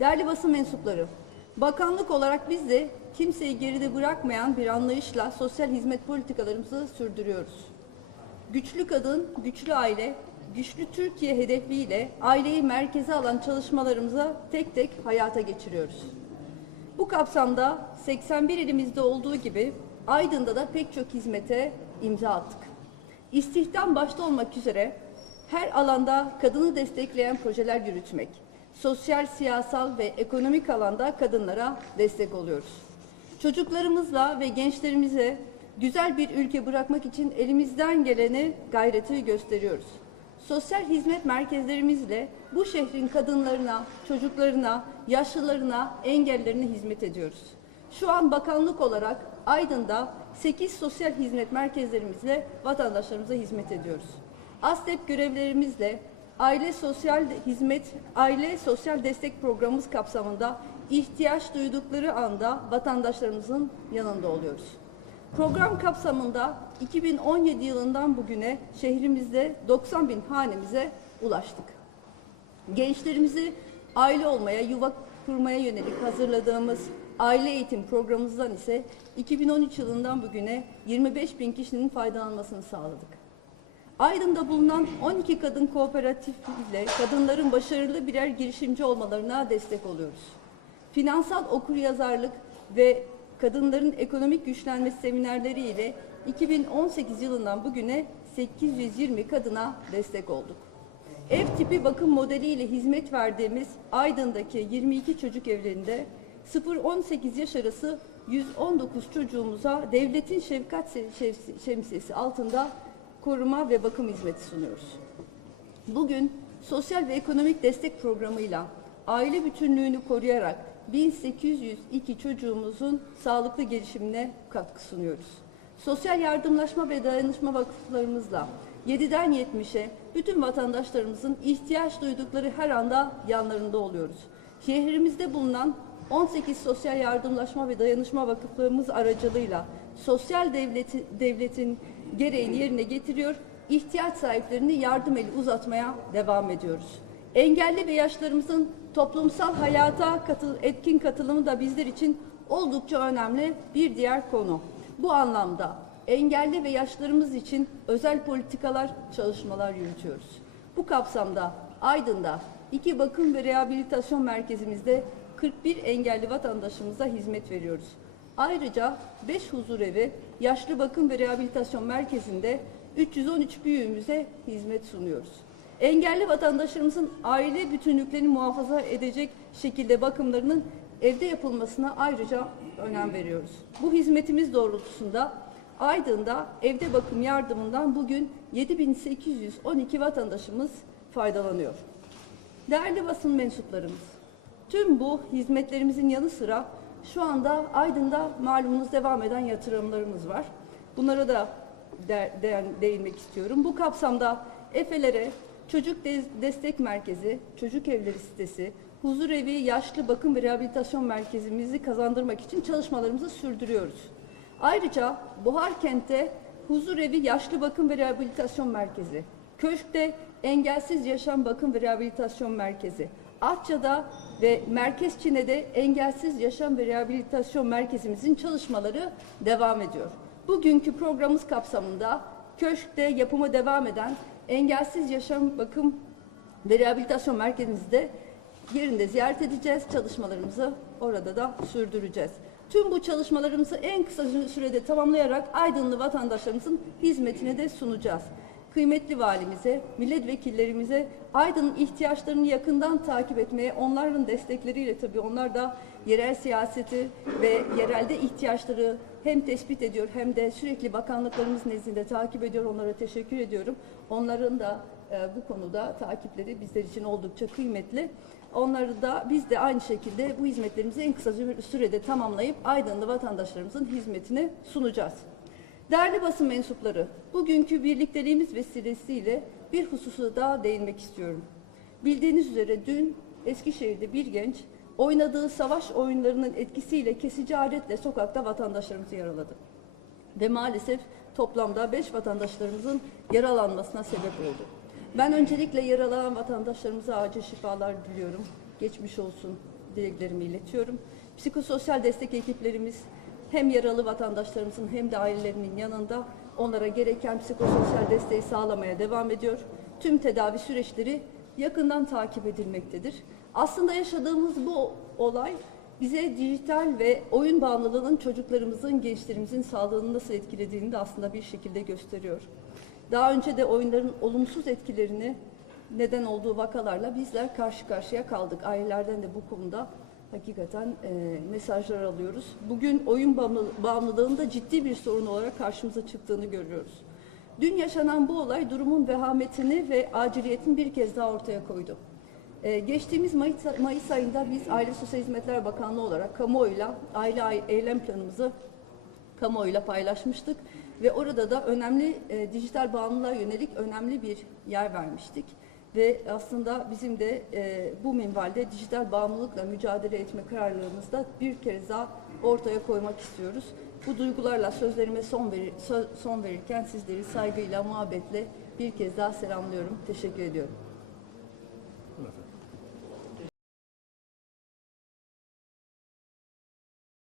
Değerli basın mensupları, bakanlık olarak biz de kimseyi geride bırakmayan bir anlayışla sosyal hizmet politikalarımızı sürdürüyoruz. Güçlü kadın, güçlü aile, güçlü Türkiye hedefiyle aileyi merkeze alan çalışmalarımıza tek tek hayata geçiriyoruz. Bu kapsamda 81 ilimizde olduğu gibi Aydın'da da pek çok hizmete imza attık. İstihdam başta olmak üzere her alanda kadını destekleyen projeler yürütmek, sosyal, siyasal ve ekonomik alanda kadınlara destek oluyoruz. Çocuklarımızla ve gençlerimize güzel bir ülke bırakmak için elimizden geleni gayreti gösteriyoruz. Sosyal hizmet merkezlerimizle bu şehrin kadınlarına, çocuklarına, yaşlılarına, engellerine hizmet ediyoruz. Şu an bakanlık olarak Aydın'da 8 sosyal hizmet merkezlerimizle vatandaşlarımıza hizmet ediyoruz. ASDEP görevlerimizle Aile Sosyal Hizmet, Aile Sosyal Destek Programımız kapsamında ihtiyaç duydukları anda vatandaşlarımızın yanında oluyoruz. Program kapsamında 2017 yılından bugüne şehrimizde 90 bin hanemize ulaştık. Gençlerimizi aile olmaya, yuva kurmaya yönelik hazırladığımız aile eğitim programımızdan ise 2013 yılından bugüne 25 bin kişinin faydalanmasını sağladık. Aydın'da bulunan 12 kadın kooperatifiyle kadınların başarılı birer girişimci olmalarına destek oluyoruz. Finansal okuryazarlık ve kadınların ekonomik güçlenmesi seminerleri ile 2018 yılından bugüne 820 kadına destek olduk. Ev tipi bakım modeliyle hizmet verdiğimiz Aydın'daki 22 çocuk evlerinde 0-18 yaş arası 119 çocuğumuza devletin şefkat şef- şemsiyesi altında koruma ve bakım hizmeti sunuyoruz. Bugün sosyal ve ekonomik destek programıyla aile bütünlüğünü koruyarak 1802 çocuğumuzun sağlıklı gelişimine katkı sunuyoruz. Sosyal yardımlaşma ve dayanışma vakıflarımızla 7'den 70'e bütün vatandaşlarımızın ihtiyaç duydukları her anda yanlarında oluyoruz. Şehrimizde bulunan 18 sosyal yardımlaşma ve dayanışma vakıflarımız aracılığıyla sosyal devleti, devletin gereğini yerine getiriyor, ihtiyaç sahiplerini yardım eli uzatmaya devam ediyoruz. Engelli ve yaşlarımızın toplumsal hayata katıl, etkin katılımı da bizler için oldukça önemli bir diğer konu. Bu anlamda engelli ve yaşlarımız için özel politikalar, çalışmalar yürütüyoruz. Bu kapsamda Aydın'da iki bakım ve rehabilitasyon merkezimizde 41 engelli vatandaşımıza hizmet veriyoruz. Ayrıca 5 huzur evi, yaşlı bakım ve rehabilitasyon merkezinde 313 büyüğümüze hizmet sunuyoruz. Engelli vatandaşlarımızın aile bütünlüklerini muhafaza edecek şekilde bakımlarının evde yapılmasına ayrıca önem veriyoruz. Bu hizmetimiz doğrultusunda Aydın'da evde bakım yardımından bugün 7812 vatandaşımız faydalanıyor. Değerli basın mensuplarımız, tüm bu hizmetlerimizin yanı sıra şu anda Aydın'da malumunuz devam eden yatırımlarımız var. Bunlara da de, de, değinmek istiyorum. Bu kapsamda Efelere Çocuk Dez- Destek Merkezi, Çocuk Evleri sitesi, Huzur Evi Yaşlı Bakım ve Rehabilitasyon Merkezimizi kazandırmak için çalışmalarımızı sürdürüyoruz. Ayrıca Buhar Kent'te Huzur Evi Yaşlı Bakım ve Rehabilitasyon Merkezi, Köşk'te Engelsiz Yaşam Bakım ve Rehabilitasyon Merkezi, Atça'da ve Merkez Çine'de Engelsiz Yaşam ve Rehabilitasyon Merkezimizin çalışmaları devam ediyor. Bugünkü programımız kapsamında Köşk'te yapımı devam eden Engelsiz Yaşam Bakım ve Rehabilitasyon Merkezimizde yerinde ziyaret edeceğiz. Çalışmalarımızı orada da sürdüreceğiz. Tüm bu çalışmalarımızı en kısa sürede tamamlayarak Aydınlı vatandaşlarımızın hizmetine de sunacağız. Kıymetli valimize, milletvekillerimize Aydın'ın ihtiyaçlarını yakından takip etmeye, onların destekleriyle tabii onlar da yerel siyaseti ve yerelde ihtiyaçları hem tespit ediyor hem de sürekli bakanlıklarımız nezdinde takip ediyor. Onlara teşekkür ediyorum. Onların da e, bu konuda takipleri bizler için oldukça kıymetli. Onları da biz de aynı şekilde bu hizmetlerimizi en kısa sürede tamamlayıp Aydınlı vatandaşlarımızın hizmetine sunacağız. Değerli basın mensupları, bugünkü birlikteliğimiz vesilesiyle bir hususa daha değinmek istiyorum. Bildiğiniz üzere dün Eskişehir'de bir genç oynadığı savaş oyunlarının etkisiyle kesici aletle sokakta vatandaşlarımızı yaraladı. Ve maalesef toplamda 5 vatandaşlarımızın yaralanmasına sebep oldu. Ben öncelikle yaralanan vatandaşlarımıza acil şifalar diliyorum. Geçmiş olsun. dileklerimi iletiyorum. Psikososyal destek ekiplerimiz hem yaralı vatandaşlarımızın hem de ailelerinin yanında onlara gereken psikososyal desteği sağlamaya devam ediyor. Tüm tedavi süreçleri yakından takip edilmektedir. Aslında yaşadığımız bu olay bize dijital ve oyun bağımlılığının çocuklarımızın, gençlerimizin sağlığını nasıl etkilediğini de aslında bir şekilde gösteriyor. Daha önce de oyunların olumsuz etkilerini neden olduğu vakalarla bizler karşı karşıya kaldık. Ailelerden de bu konuda hakikaten e, mesajlar alıyoruz. Bugün oyun bağımlı- bağımlılığında ciddi bir sorun olarak karşımıza çıktığını görüyoruz. Dün yaşanan bu olay durumun vehametini ve aciliyetini bir kez daha ortaya koydu. Ee, geçtiğimiz Mayıs, Mayıs ayında biz Aile Sosyal Hizmetler Bakanlığı olarak kamuoyuyla aile eylem planımızı kamuoyuyla paylaşmıştık ve orada da önemli e, dijital bağımlılığa yönelik önemli bir yer vermiştik. Ve aslında bizim de e, bu minvalde dijital bağımlılıkla mücadele etme kararlılığımızı da bir kez daha ortaya koymak istiyoruz. Bu duygularla sözlerime son, verir, son verirken sizleri saygıyla, muhabbetle bir kez daha selamlıyorum. Teşekkür ediyorum.